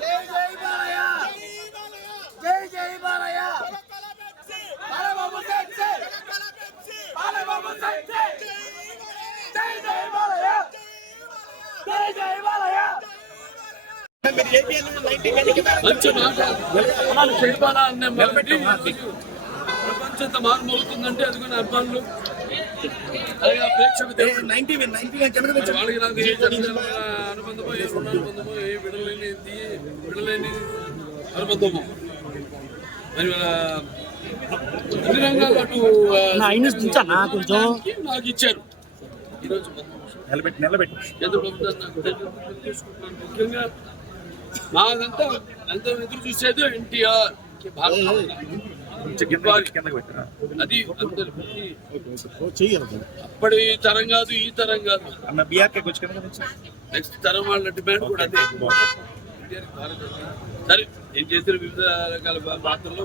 జై జై భారత్ ప్రపంచంతో మారుమోగుతుందంటే అది కూడా అభిమానులు అలాగే ప్రేక్షక అనుబంధమో ఏ రుణ అనుబంధమో ఏ విడలేని విడలేని అనుబంధమో. మరి ఆ, అన్ని రంగాలు అటు నాకు ఇచ్చారు. ఈరోజు నిలబెట్టి నిలబెట్టి. ముఖ్యంగా నాదంతా ఎంత ఎదురు చూసేది ఎన్టీఆర్. అది అప్పటి తరం కాదు ఈ తరం కాదు. అన్న బీఆర్కే నెక్స్ట్ తరం వాళ్ళ డిమాండ్ కూడా అదే. సరే నేను చేసిన వివిధ రకాల పాత్రలు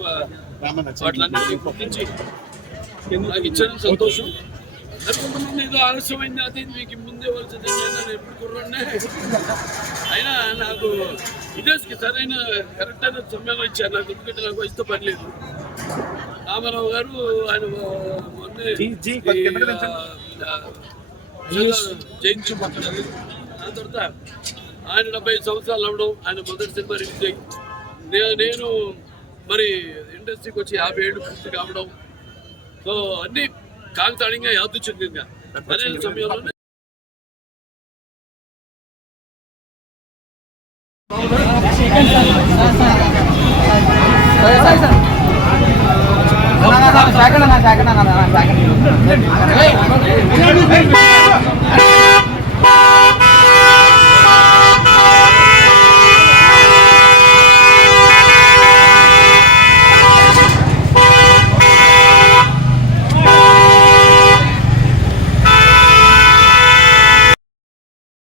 వాటిలన్నింటినీ గుర్తించి. నాకు ఇచ్చిన సంతోషం. ఏదో ఆలస్యమైంది. అది మీకు ముందే నేను ఎప్పుడు కుర్రాన్నే అయినా నాకు విదేశ్కి సరైన కరెక్ట్ అయిన సమయంలో ఇచ్చారు. నాకు ఎందుకంటే నాకు వయసుతో పని లేదు. రామారావు గారు ఆయన. ఆ, జయించి మాట్లాడాలి దాని తర్వాత ఆయన డెబ్బై సంవత్సరాలు అవడం ఆయన మొదటి సినిమా రిలీజ్ నేను మరి ఇండస్ట్రీకి వచ్చి యాభై ఏళ్ళు పూర్తి కావడం. సో అన్ని ಕಾಗ್ದಾಳಿಂಗ ಯಾವ್ದು ಚಂಗಿಂಗ ಮನೆಯಲ್ಲಿ ಸಮಯ ಸಾಕಣ್ಣ ಸಾಕಣ್ಣ ಸಾಕಣ್ಣ ಸಾಕಣ್ಣ